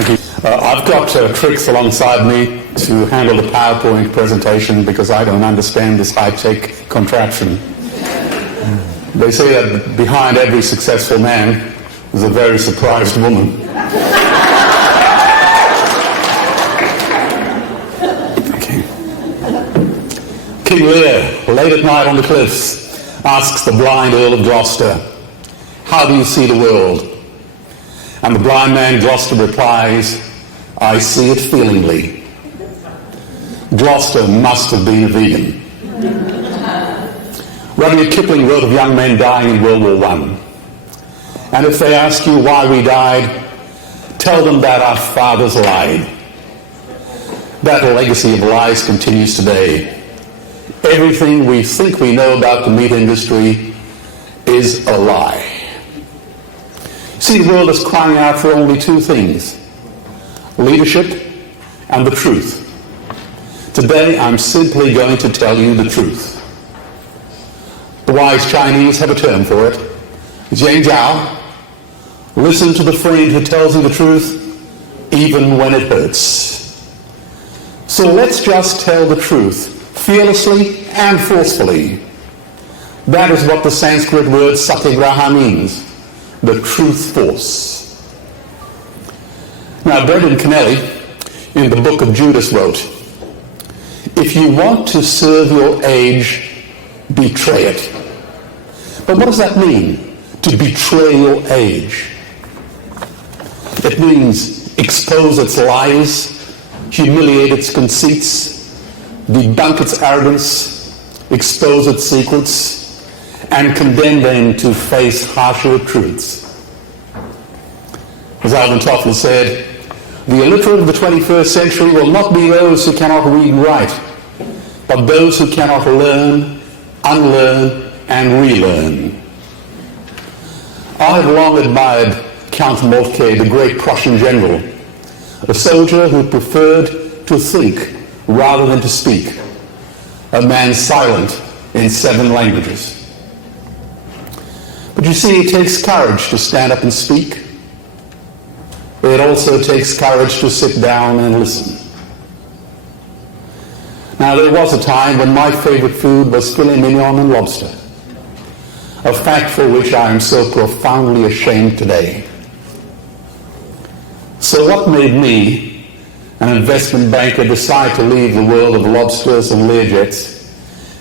Thank you. I've got Trix alongside me to handle the PowerPoint presentation because I don't understand this high-tech contraption. They say that behind every successful man is a very surprised woman. Okay. King Lear, late at night on the cliffs, asks the blind Earl of Gloucester, "How do you see the world?" And the blind man Gloucester replies, "I see it feelingly." Gloucester must have been a vegan. Rudyard Kipling wrote of young men dying in World War I. And if they ask you why we died, tell them that our fathers lied. That legacy of lies continues today. Everything we think we know about the meat industry is a lie. See, the world is crying out for only two things: leadership and the truth. Today, I'm simply going to tell you the truth. The wise Chinese have a term for it. Jian Jiao, listen to the friend who tells you the truth, even when it hurts. So let's just tell the truth, fearlessly and forcefully. That is what the Sanskrit word satyagraha means. The truth force. Now, Brendan Kennelly, in the book of Judas, wrote, "If you want to serve your age, betray it." But what does that mean, to betray your age? It means expose its lies, humiliate its conceits, debunk its arrogance, expose its secrets, and condemn them to face harsher truths. As Alvin Toffler said, the illiterate of the 21st century will not be those who cannot read and write, but those who cannot learn, unlearn, and relearn. I have long admired Count Moltke, the great Prussian general, a soldier who preferred to think rather than to speak, a man silent in 7 languages. But you see, it takes courage to stand up and speak. It also takes courage to sit down and listen. Now, there was a time when my favorite food was filet mignon and lobster, a fact for which I am so profoundly ashamed today. So what made me, an investment banker, decide to leave the world of lobsters and Learjets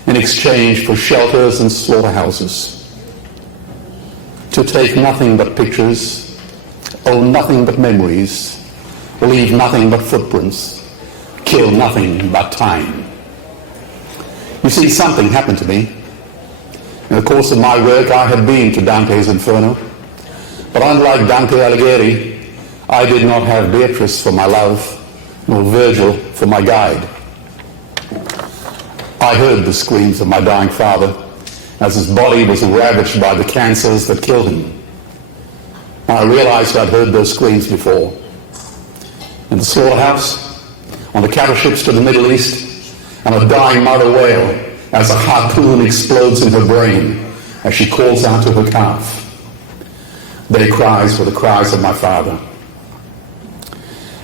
in exchange for shelters and slaughterhouses? To take nothing but pictures, own nothing but memories, leave nothing but footprints, kill nothing but time. You see, something happened to me. In the course of my work, I had been to Dante's Inferno, but unlike Dante Alighieri, I did not have Beatrice for my love, nor Virgil for my guide. I heard the screams of my dying father as his body was ravaged by the cancers that killed him. And I realized I'd heard those screams before. In the slaughterhouse, on the cattle ships to the Middle East, and a dying mother whale as a harpoon explodes in her brain as she calls out to her calf. Their cries were the cries of my father.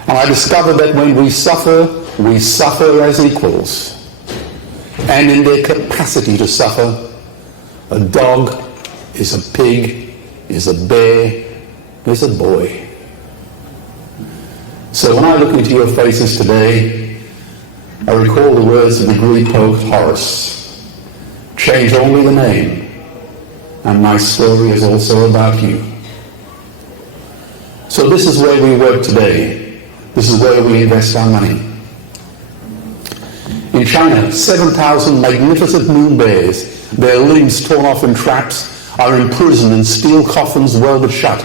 And I discovered that when we suffer as equals. And in their capacity to suffer, a dog is a pig, is a bear, is a boy. So when I look into your faces today, I recall the words of the Greek poet Horace. Change only the name, and my story is also about you. So this is where we work today. This is where we invest our money. In China, 7,000 magnificent moon bears, their limbs torn off in traps, are imprisoned in steel coffins welded shut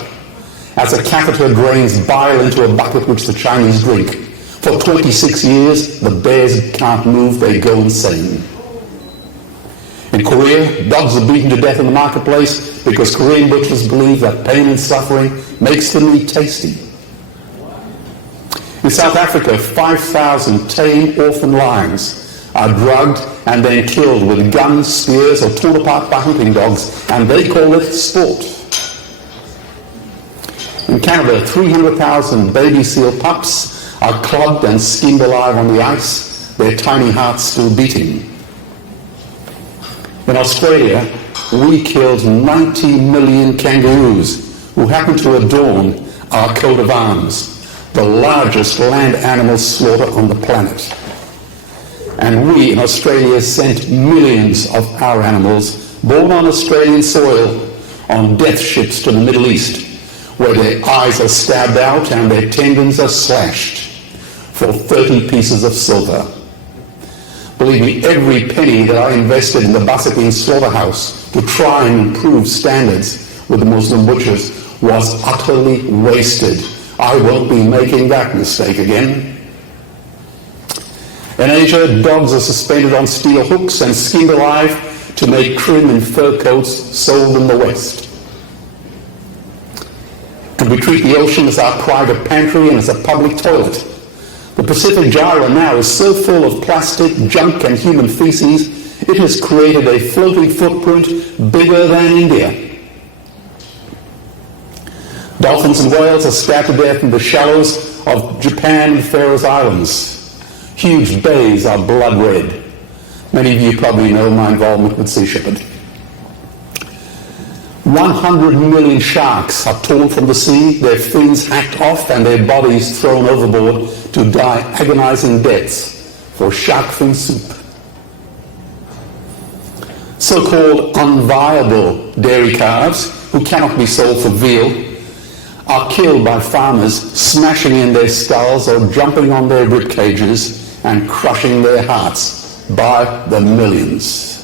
as a catheter drains bile into a bucket which the Chinese drink. For 26 years, the bears can't move, they go insane. In Korea, dogs are beaten to death in the marketplace because Korean butchers believe that pain and suffering makes the meat tasty. In South Africa, 5,000 tame orphan lions are drugged and then killed with guns, spears, or torn apart by hunting dogs, and they call it sport. In In Canada, 300,000 baby seal pups are clubbed and skinned alive on the ice, their tiny hearts still beating. In Australia, we killed 90 million kangaroos who happen to adorn our coat of arms, the largest land animal slaughter on the planet. And we in Australia sent millions of our animals born on Australian soil on death ships to the Middle East, where their eyes are stabbed out and their tendons are slashed for 30 pieces of silver. Believe me, every penny that I invested in the Bassakin slaughterhouse to try and improve standards with the Muslim butchers was utterly wasted. I won't be making that mistake again. In Asia, dogs are suspended on steel hooks and skinned alive to make trim and fur coats sold in the West. And we treat the ocean as our private pantry and as a public toilet. The Pacific Gyre now is so full of plastic, junk and human feces, it has created a floating footprint bigger than India. Dolphins and whales are stabbed to death in the shallows of Japan and Faroe Islands. Huge bays are blood red. Many of you probably know my involvement with Sea Shepherd. 100 million sharks are torn from the sea, their fins hacked off and their bodies thrown overboard to die agonizing deaths for shark fin soup. So-called unviable dairy calves, who cannot be sold for veal, are killed by farmers smashing in their skulls or jumping on their rib cages and crushing their hearts by the millions.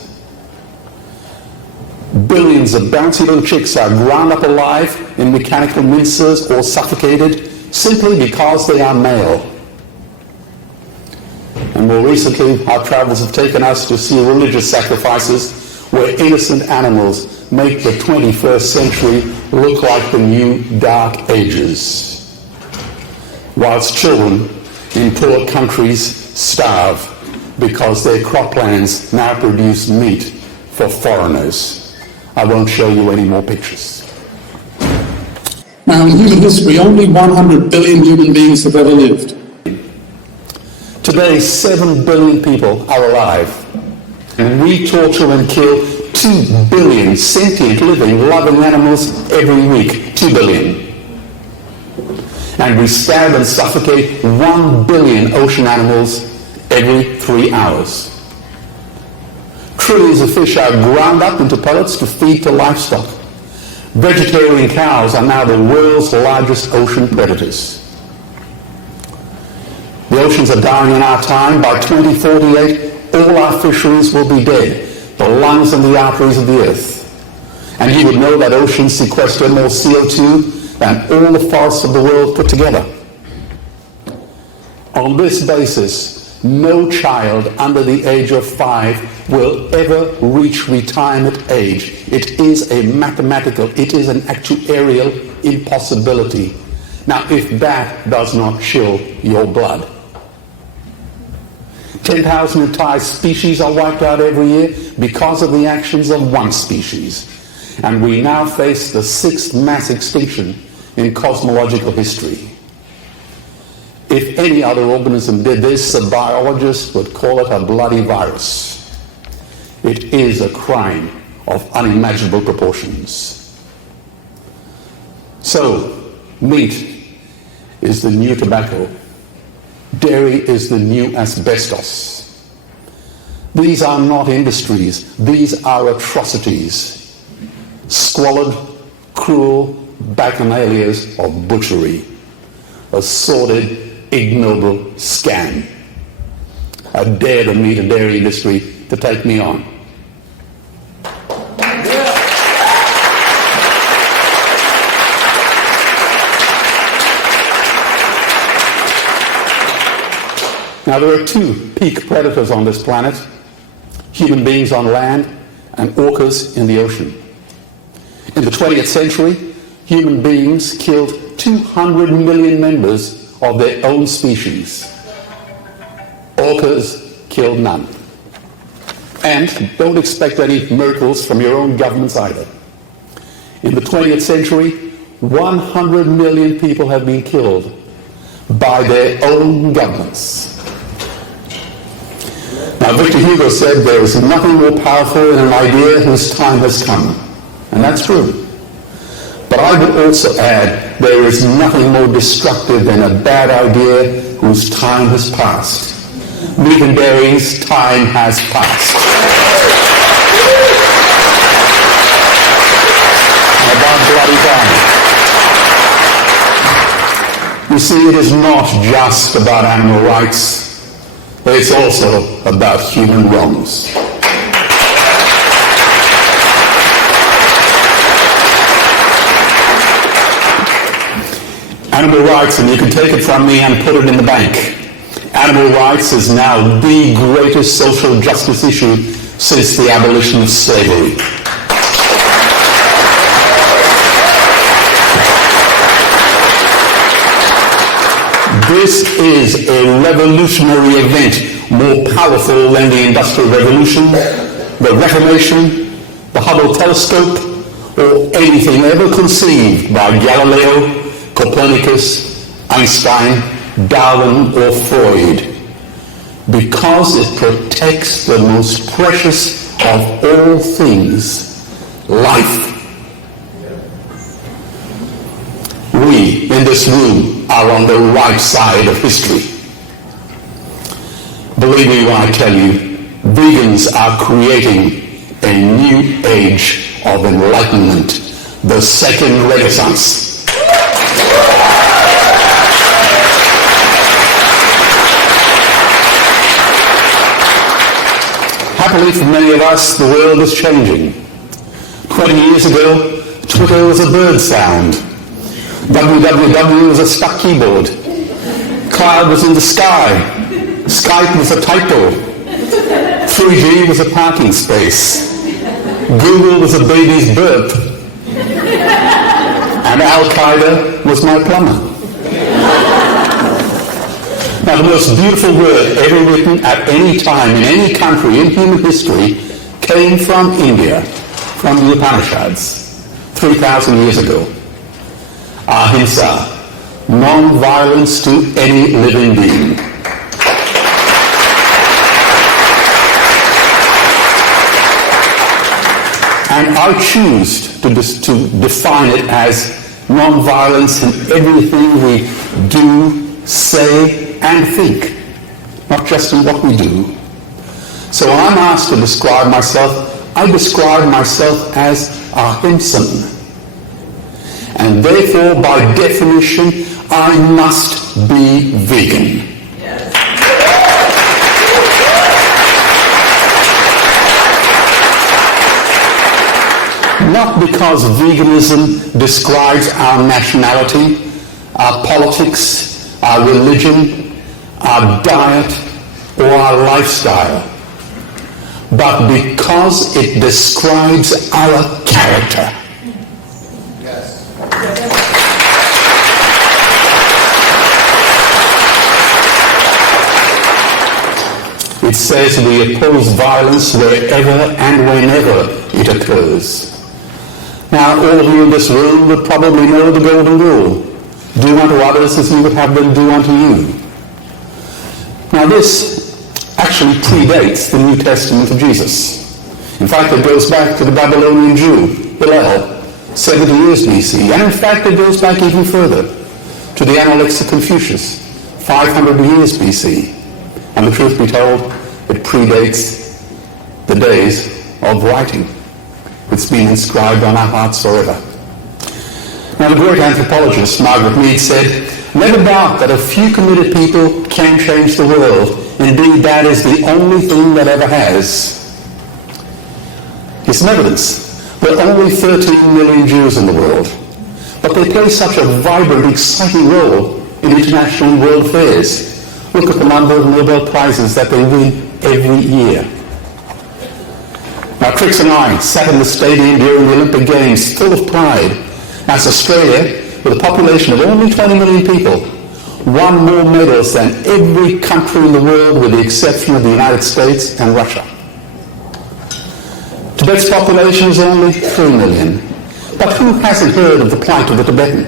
Billions of bouncy little chicks are ground up alive in mechanical mincers or suffocated simply because they are male. And more recently, our travels have taken us to see religious sacrifices where innocent animals make the 21st century look like the new Dark Ages, whilst children in poor countries starve because their croplands now produce meat for foreigners. I won't show you any more pictures. Now, in human history, only 100 billion human beings have ever lived. Today, 7 billion people are alive, and we torture and kill 2 billion sentient, living, loving animals every week. 2 billion. And we stab and suffocate 1 billion ocean animals every 3 hours. Trillions of fish are ground up into pellets to feed to livestock. Vegetarian cows are now the world's largest ocean predators. The oceans are dying in our time. By 2048, all our fisheries will be dead, the lungs and the arteries of the earth. And you would know that oceans sequester more CO2 than all the forests of the world put together. On this basis, no child under the age of 5 will ever reach retirement age. It is a mathematical, it is an actuarial impossibility. Now, if that does not chill your blood. 10,000 entire species are wiped out every year because of the actions of one species. And we now face the 6th mass extinction in cosmological history. If any other organism did this, a biologist would call it a bloody virus. It is a crime of unimaginable proportions. So, meat is the new tobacco. Dairy is the new asbestos. These are not industries. These are atrocities. Squalid, cruel bacchanalias of butchery. A sordid, ignoble scam. I dare the meat and dairy industry to take me on. Now, there are 2 peak predators on this planet: human beings on land and orcas in the ocean. In the 20th century, human beings killed 200 million members of their own species. Orcas killed none. And don't expect any miracles from your own governments either. In the 20th century, 100 million people have been killed by their own governments. Now, Victor Hugo said there is nothing more powerful than an idea whose time has come. And that's true. But I would also add, there is nothing more destructive than a bad idea whose time has passed. Meat and berries, time has passed. About bloody time. You see, it is not just about animal rights. It's also about human wrongs. Animal rights, and you can take it from me and put it in the bank. Animal rights is now the greatest social justice issue since the abolition of slavery. This is a revolutionary event more powerful than the Industrial Revolution, the Reformation, the Hubble telescope, or anything ever conceived by Galileo, Copernicus, Einstein, Darwin, or Freud, because it protects the most precious of all things, life. We in this room are on the right side of history. Believe me when I tell you, vegans are creating a new age of enlightenment, the second Renaissance. Happily for many of us, the world is changing. 20 years ago, Twitter was a bird sound. www was a stuck keyboard. Cloud was in the sky. Skype was a typo. 3G was a parking space. Google was a baby's burp. And Al-Qaeda was my plumber. Now, the most beautiful word ever written at any time in any country in human history came from India, from the Upanishads, 3,000 years ago. Ahimsa, non-violence to any living being. And I choose to define it as non-violence in everything we do, say, and think, not just in what we do. So when I'm asked to describe myself, I describe myself as ahimsan. And therefore, by definition, I must be vegan. Yes. Not because veganism describes our nationality, our politics, our religion, our diet, or our lifestyle, but because it describes our character. Yes. It says we oppose violence wherever and whenever it occurs. Now, all of you in this room would probably know the golden rule. Do unto others as you would have them do unto you. Now this actually predates the New Testament of Jesus. In fact, it goes back to the Babylonian Jew, Hillel, 70 years BC. And in fact, it goes back even further to the Analects of Confucius, 500 years BC. And the truth be told, it predates the days of writing. It's been inscribed on our hearts forever. Now, the great anthropologist Margaret Mead said, "Never doubt that a few committed people can change the world. Indeed, that is the only thing that ever has." Here's some evidence. There are only 13 million Jews in the world, but they play such a vibrant, exciting role in international and world affairs. Look at the number of Nobel Prizes that they win every year. Now, Trix and I sat in the stadium during the Olympic Games full of pride, as Australia, with a population of only 20 million people, won more medals than every country in the world with the exception of the United States and Russia. Tibet's population is only 3 million, But who hasn't heard of the plight of the Tibetan?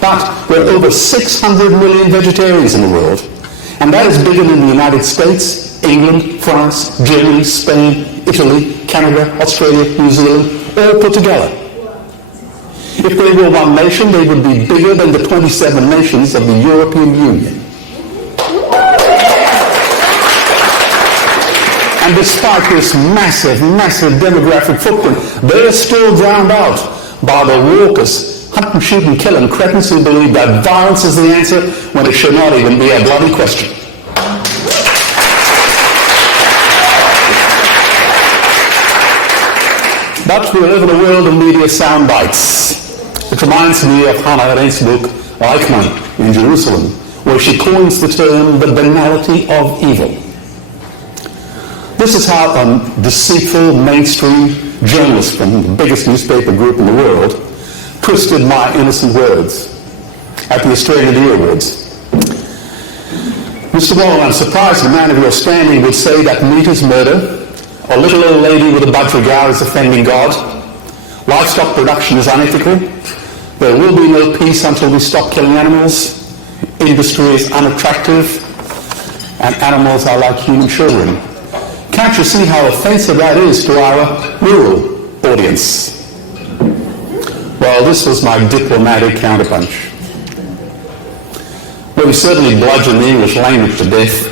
But there are over 600 million vegetarians in the world, and that is bigger than the United States, England, France, Germany, Spain, Italy, Canada, Australia, New Zealand, all put together. If they were one nation, they would be bigger than the 27 nations of the European Union. And despite this massive, massive demographic footprint, they are still drowned out by the raucous, hunt and shoot and kill and cretins who believe that violence is the answer when it should not even be a bloody question. But we live in a world of media sound bites. It reminds me of Hannah Arendt's book, Eichmann in Jerusalem, where she coins the term the banality of evil. This is how a deceitful mainstream journalist from the biggest newspaper group in the world twisted my innocent words at the Australian Year Awards. Mr. Wollen, I'm surprised a man of your standing would say that meat is murder, a little old lady with a budgerigar is offending God, livestock production is unethical, there will be no peace until we stop killing animals, industry is unattractive, and animals are like human children. Can't you see how offensive that is to our rural audience? Well, this was my diplomatic counterpunch. Well, we certainly bludgeoned the English language to death.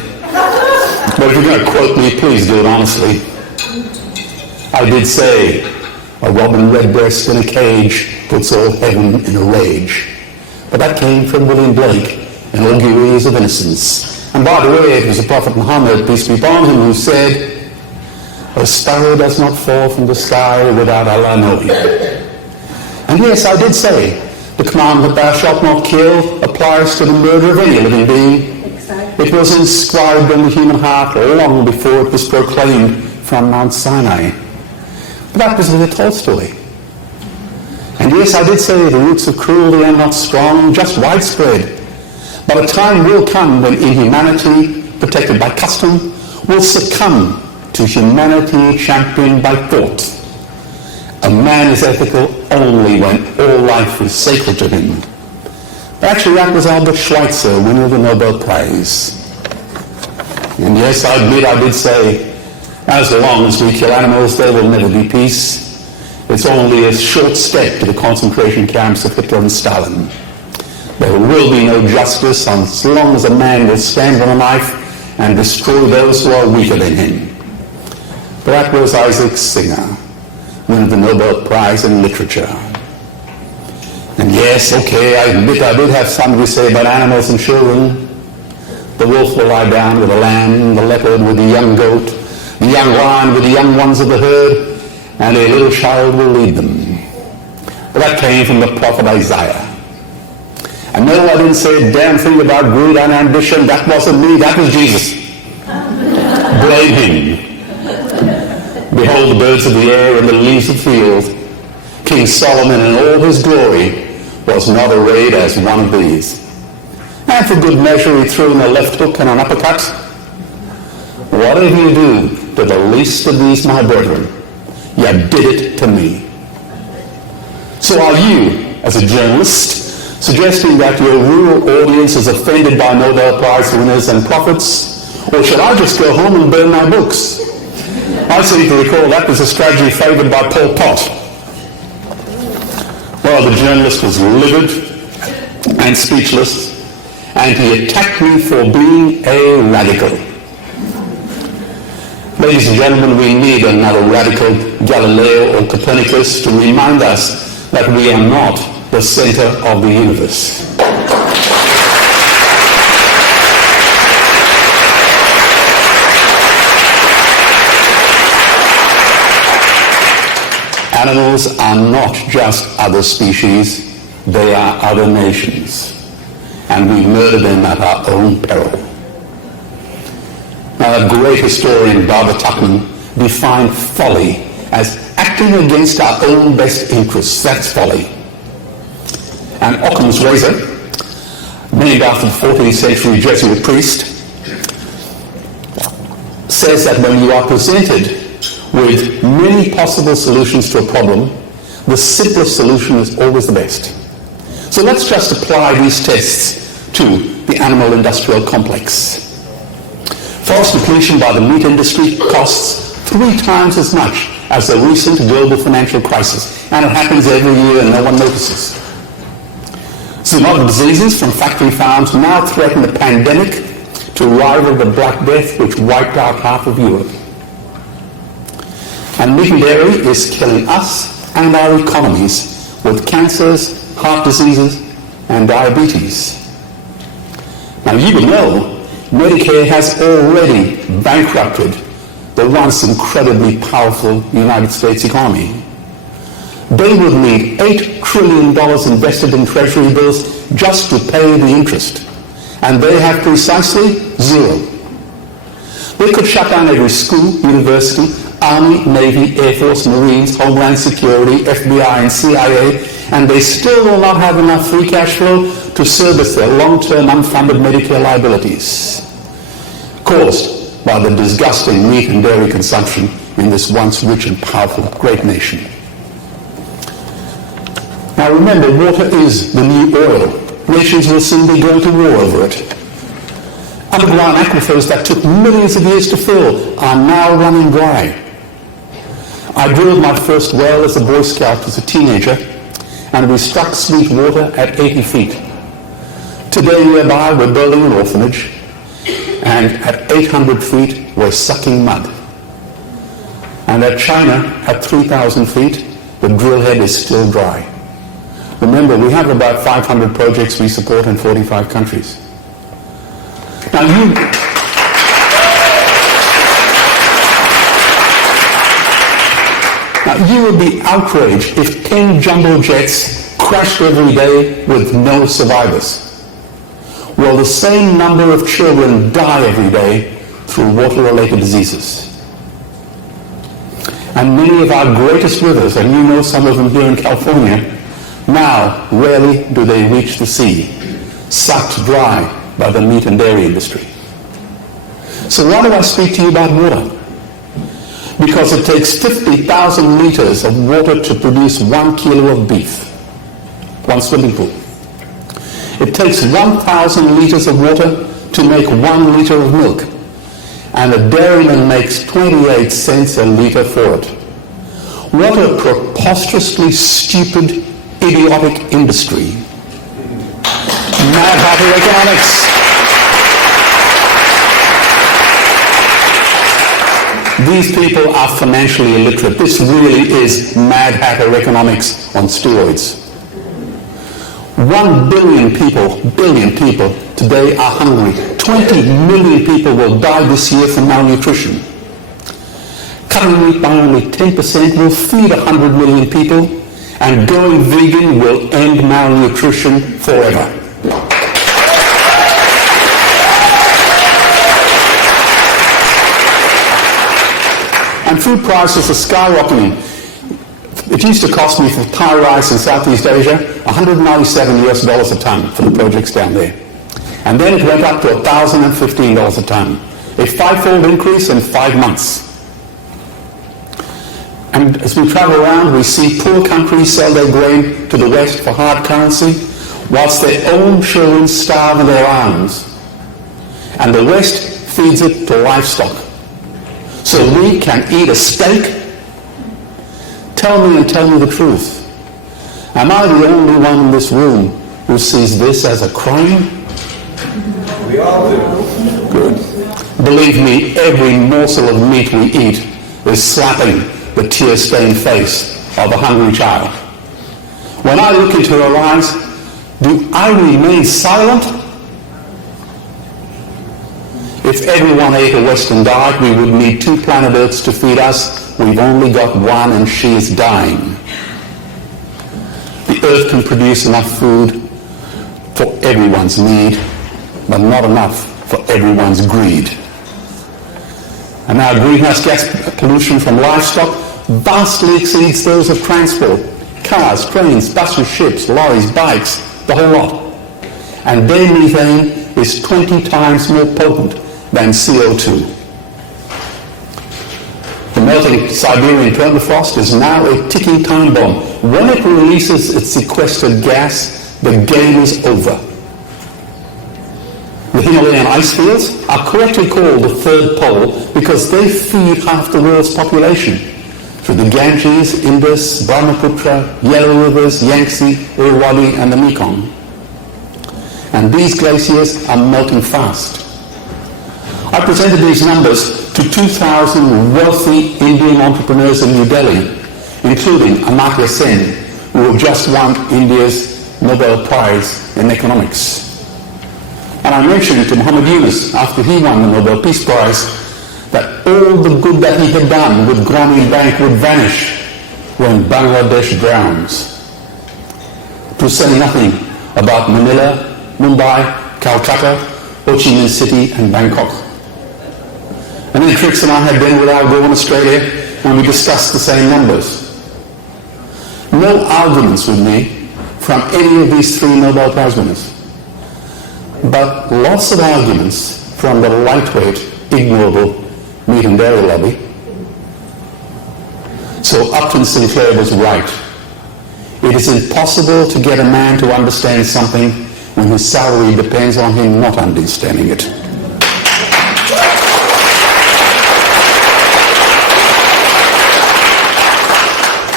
But if you're going to quote me, please do it honestly. I did say, a robin redbreast in a cage puts all heaven in a rage. But that came from William Blake in Auguries of Innocence. And by the way, it was the Prophet Muhammad, peace be upon him, who said, a sparrow does not fall from the sky without Allah knowing. And yes, I did say, the command that thou shalt not kill applies to the murder of any living being. Exactly. It was inscribed in the human heart long before it was proclaimed from Mount Sinai. But that was with Tolstoy. And yes, I did say the roots of cruelty are not strong, just widespread. But a time will come when inhumanity, protected by custom, will succumb to humanity championed by thought. A man is ethical only when all life is sacred to him. But actually, that was Albert Schweitzer, winner of the Nobel Prize. And yes, I admit I did say, as long as we kill animals, there will never be peace. It's only a short step to the concentration camps of Hitler and Stalin. There will be no justice as long as a man will stand with a knife and destroy those who are weaker than him. But that was Isaac Singer, winner of the Nobel Prize in Literature. And yes, okay, I admit I did have something to say about animals and children. The wolf will lie down with the lamb, the leopard with the young goat, the young lion with the young ones of the herd, and a little child will lead them. But that came from the prophet Isaiah. And no, I didn't say a damn thing about greed and ambition. That wasn't me, that was Jesus. Blame him. Behold the birds of the air and the leaves of the field. King Solomon in all his glory was not arrayed as one of these. And for good measure he threw in a left hook and an uppercut. Whatever you do to the least of these my brethren, you did it to me. So are you, as a journalist, suggesting that your rural audience is offended by Nobel Prize winners and prophets? Or should I just go home and burn my books? I seem to recall that was a strategy favoured by Pol Pot. Well, the journalist was livid and speechless, and he attacked me for being a radical. Ladies and gentlemen, we need another radical Galileo or Copernicus to remind us that we are not the centre of the universe. Animals are not just other species, they are other nations. And we murder them at our own peril. Now, a great historian, Barbara Tuchman, defined folly as acting against our own best interests. That's folly. And Occam's razor, named after the 14th century Jesuit priest, says that when you are presented with many possible solutions to a problem, the simplest solution is always the best. So let's just apply these tests to the animal industrial complex. Forest depletion by the meat industry costs 3 times as much as the recent global financial crisis, and it happens every year and no one notices. Zoonotic diseases from factory farms now threaten the pandemic to rival the Black Death, which wiped out half of Europe. And meat and dairy is killing us and our economies with cancers, heart diseases, and diabetes. Now you will know Medicare has already bankrupted the once incredibly powerful United States economy. They would need $8 trillion invested in treasury bills just to pay the interest, and they have precisely 0. They could shut down every school, university, Army, Navy, Air Force, Marines, Homeland Security, FBI, and CIA, and they still will not have enough free cash flow to service their long-term unfunded Medicare liabilities, caused by the disgusting meat and dairy consumption in this once rich and powerful great nation. Now remember, water is the new oil. Nations will soon be going to war over it. Underground aquifers that took millions of years to fill are now running dry. I drilled my first well as a Boy Scout as a teenager, and we struck sweet water at 80 feet. Today nearby we're building an orphanage, and at 800 feet we're sucking mud. And at China, at 3,000 feet, the drill head is still dry. Remember, we have about 500 projects we support in 45 countries. Now you would be outraged if 10 jumbo jets crashed every day with no survivors. Well, the same number of children die every day through water-related diseases. And many of our greatest rivers, and you know some of them here in California, now rarely do they reach the sea, sucked dry by the meat and dairy industry. So why do I speak to you about water? Because it takes 50,000 liters of water to produce 1 kilo of beef, 1 swimming pool. It takes 1,000 liters of water to make 1 liter of milk, and a dairyman makes 28 cents a liter for it. What a preposterously stupid, idiotic industry. Mad Hatter economics. These people are financially illiterate. This really is Mad Hatter economics on steroids. 1 billion people today are hungry. 20 million people will die this year from malnutrition. Cutting meat by only 10% will feed 100 million people, and going vegan will end malnutrition forever. And food prices are skyrocketing. It used to cost me for Thai rice in Southeast Asia $197 a ton for the projects down there. And then it went up to $1,015 a ton. A 5-fold increase in 5 months. And as we travel around, we see poor countries sell their grain to the West for hard currency, whilst their own children starve in their arms. And the West feeds it to livestock. So we can eat a steak? Tell me the truth. Am I the only one in this room who sees this as a crime? We all do. Good. Believe me, every morsel of meat we eat is slapping the tear-stained face of a hungry child. When I look into her eyes, do I remain silent? If everyone ate a Western diet, we would need 2 planet Earths to feed us. We've only got 1, and she is dying. The Earth can produce enough food for everyone's need, but not enough for everyone's greed. And our greenhouse gas pollution from livestock vastly exceeds those of transport. Cars, trains, buses, ships, lorries, bikes, the whole lot. And their methane is 20 times more potent than CO2. The melting Siberian permafrost is now a ticking time bomb, when it releases its sequestered gas, the game is over. The Himalayan ice fields are correctly called the third pole because they feed half the world's population through the Ganges, Indus, Brahmaputra, Yellow Rivers, Yangtze, Irrawaddy, and the Mekong. And these glaciers are melting fast. I presented these numbers to 2,000 wealthy Indian entrepreneurs in New Delhi, including Amartya Sen, who just won India's Nobel Prize in Economics. And I mentioned to Muhammad Yunus, after he won the Nobel Peace Prize, that all the good that he had done with Grameen Bank would vanish when Bangladesh drowns. To say nothing about Manila, Mumbai, Calcutta, Ho Chi Minh City, and Bangkok. And then Trix and I had been with Al Gore in Australia, and we discussed the same numbers. No arguments with me from any of these three Nobel Prize winners, but lots of arguments from the lightweight, ignoble meat and dairy lobby. So Upton Sinclair was right. It is impossible to get a man to understand something when his salary depends on him not understanding it.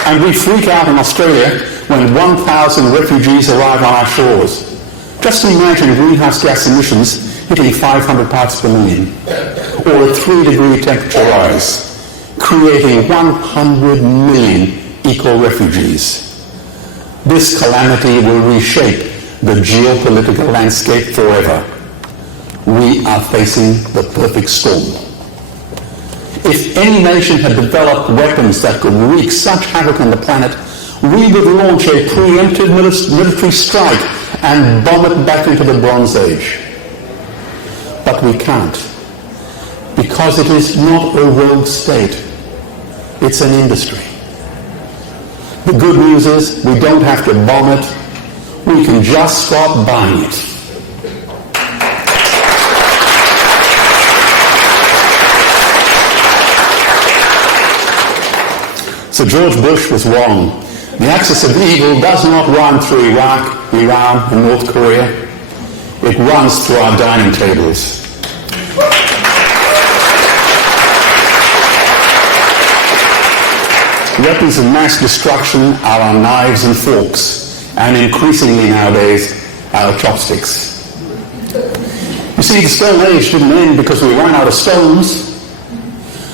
And we freak out in Australia when 1,000 refugees arrive on our shores. Just imagine greenhouse gas emissions hitting 500 parts per million, or a 3-degree temperature rise, creating 100 million eco-refugees. This calamity will reshape the geopolitical landscape forever. We are facing the perfect storm. If any nation had developed weapons that could wreak such havoc on the planet, we would launch a preemptive military strike and bomb it back into the Bronze Age. But we can't, because it is not a rogue state. It's an industry. The good news is we don't have to bomb it. We can just stop buying it. So George Bush was wrong. The axis of evil does not run through Iraq, Iran, and North Korea. It runs through our dining tables. Weapons of mass destruction are our knives and forks, and increasingly nowadays, our chopsticks. You see, the Stone Age didn't end because we ran out of stones.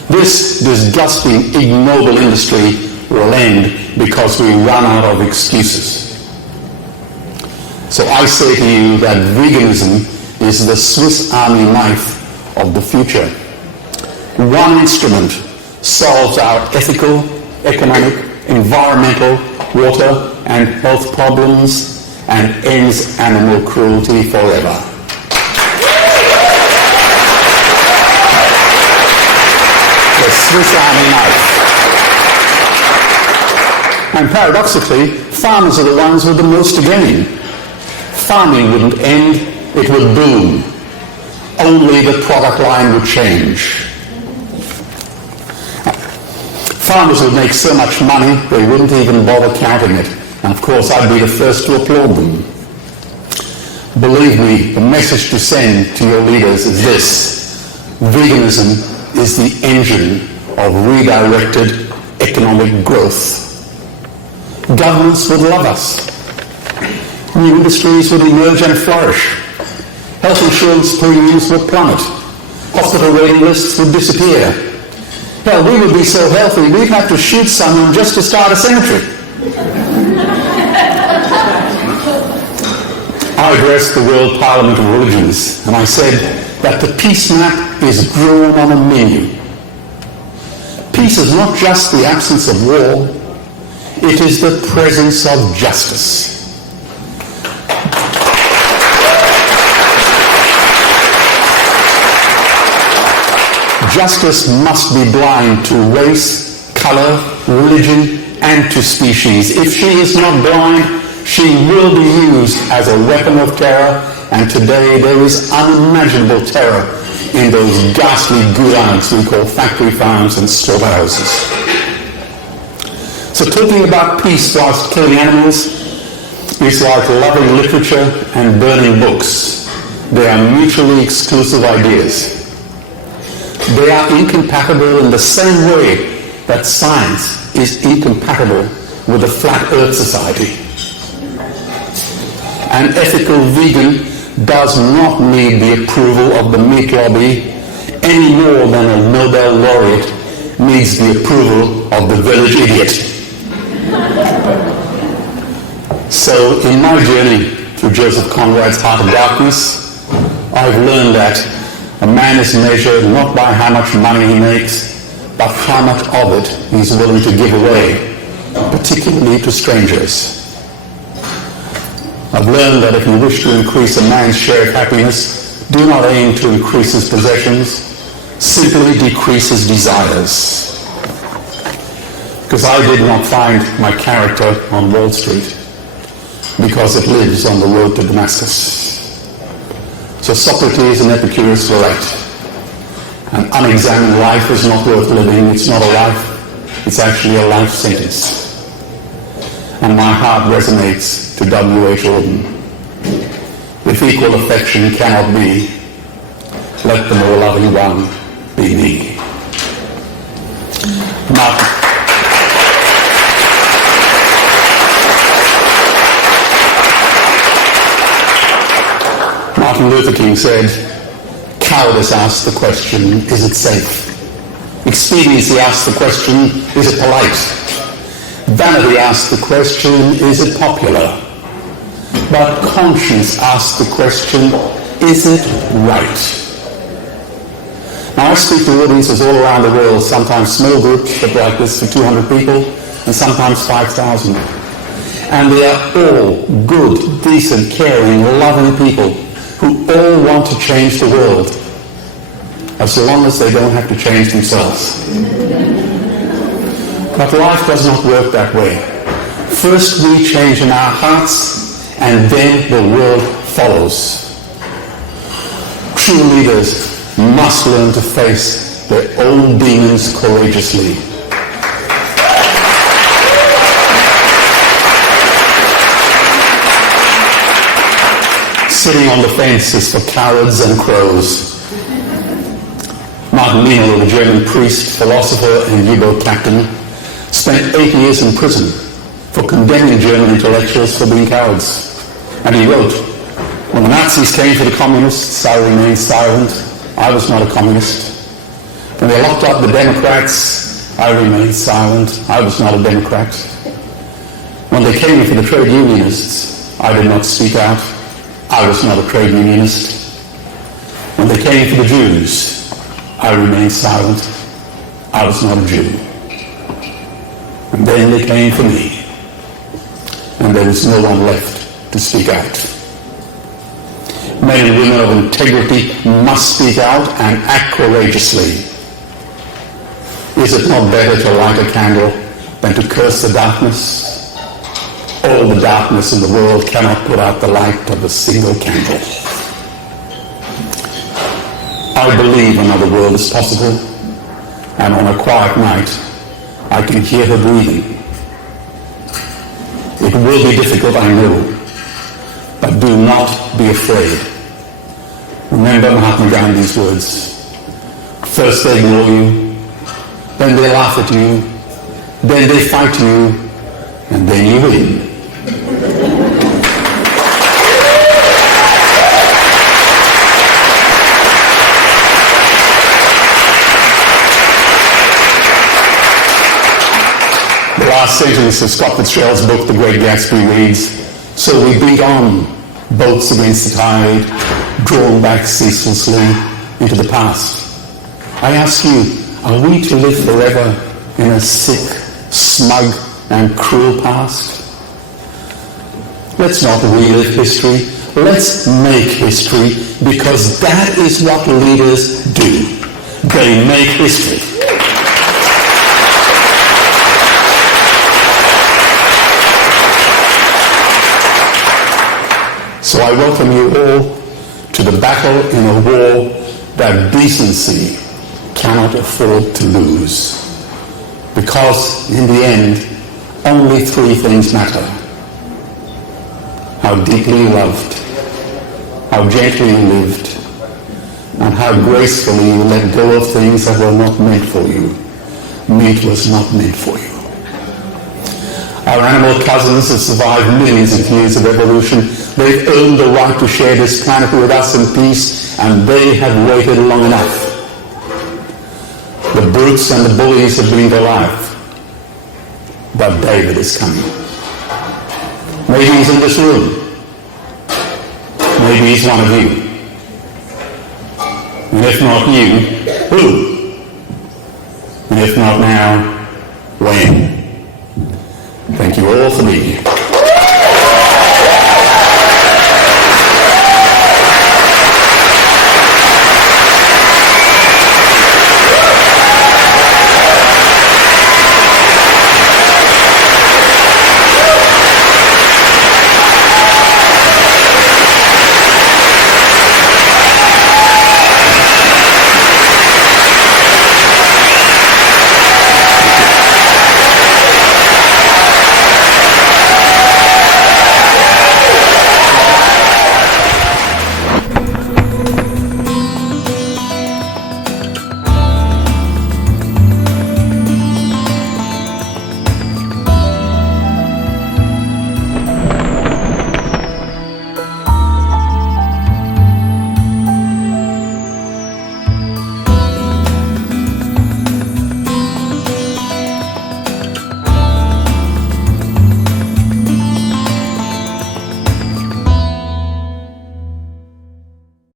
This disgusting, ignoble industry will end because we run out of excuses. So I say to you that veganism is the Swiss Army knife of the future. One instrument solves our ethical, economic, environmental, water, and health problems and ends animal cruelty forever. The Swiss Army knife. And paradoxically, farmers are the ones with the most to gain. Farming wouldn't end, it would boom. Only the product line would change. Farmers would make so much money they wouldn't even bother counting it. And of course, I'd be the first to applaud them. Believe me, the message to send to your leaders is this: veganism is the engine of redirected economic growth. Governments would love us. New industries would emerge and flourish. Health insurance premiums would plummet. Hospital waiting lists would disappear. Hell, we would be so healthy we'd have to shoot someone just to start a cemetery. I addressed the World Parliament of Religions, and I said that the peace map is drawn on a menu. Peace is not just the absence of war, it is the presence of justice. Justice must be blind to race, color, religion, and to species. If she is not blind, she will be used as a weapon of terror, and today there is unimaginable terror in those ghastly gulags we call factory farms and slaughterhouses. So talking about peace whilst killing animals is like loving literature and burning books. They are mutually exclusive ideas. They are incompatible in the same way that science is incompatible with a flat earth society. An ethical vegan does not need the approval of the meat lobby any more than a Nobel laureate needs the approval of the village idiot. So in my journey through Joseph Conrad's Heart of Darkness, I've learned that a man is measured not by how much money he makes, but how much of it he's willing to give away, particularly to strangers. I've learned that if you wish to increase a man's share of happiness, do not aim to increase his possessions, simply decrease his desires. Because I did not find my character on Wall Street, because it lives on the road to Damascus. So Socrates and Epicurus were right. An unexamined life is not worth living. It's not a life. It's actually a life sentence. And my heart resonates to W.H. Auden. If equal affection cannot be, let the more loving one be me. Martin Luther King said, cowardice asks the question, is it safe? Expediency asks the question, is it polite? Vanity asks the question, is it popular? But conscience asks the question, is it right? Now I speak to audiences all around the world, sometimes small groups, but like this for 200 people, and sometimes 5,000. And they are all good, decent, caring, loving people who all want to change the world, as long as they don't have to change themselves. But life does not work that way. First we change in our hearts, and then the world follows. True leaders must learn to face their own demons courageously. Sitting on the fence is for cowards and crows. Martin Niemöller, the German priest, philosopher, and U-boat captain, spent 8 years in prison for condemning German intellectuals for being cowards. And he wrote, when the Nazis came for the communists, I remained silent. I was not a communist. When they locked up the Democrats, I remained silent. I was not a Democrat. When they came for the trade unionists, I did not speak out. I was not a trade unionist. When they came for the Jews, I remained silent. I was not a Jew. And then they came for me, and there was no one left to speak out. Men and women of integrity must speak out and act courageously. Is it not better to light a candle than to curse the darkness? All the darkness in the world cannot put out the light of a single candle. I believe another world is possible, and on a quiet night, I can hear her breathing. It will be difficult, I know, but do not be afraid. Remember Mahatma Gandhi's words. First they ignore you, then they laugh at you, then they fight you, and then you win. The last sentence of Scott Fitzgerald's book, The Great Gatsby, reads, so we beat on, boats against the tide, drawn back ceaselessly into the past. I ask you, are we to live forever in a sick, smug, and cruel past? Let's not relive history. Let's make history, because that is what leaders do. They make history. So I welcome you all to the battle in a war that decency cannot afford to lose. Because in the end, only three things matter: how deeply you loved, how gently you lived, and how gracefully you let go of things that were not meant for you. Meat was not meant for you. Our animal cousins have survived millions of years of evolution. They've earned the right to share this planet with us in peace, and they have waited long enough. The brutes and the bullies have been alive, but David is coming. Maybe he's in this room. Maybe he's one of you. And if not you, who? And if not now, when? Thank you all for being here.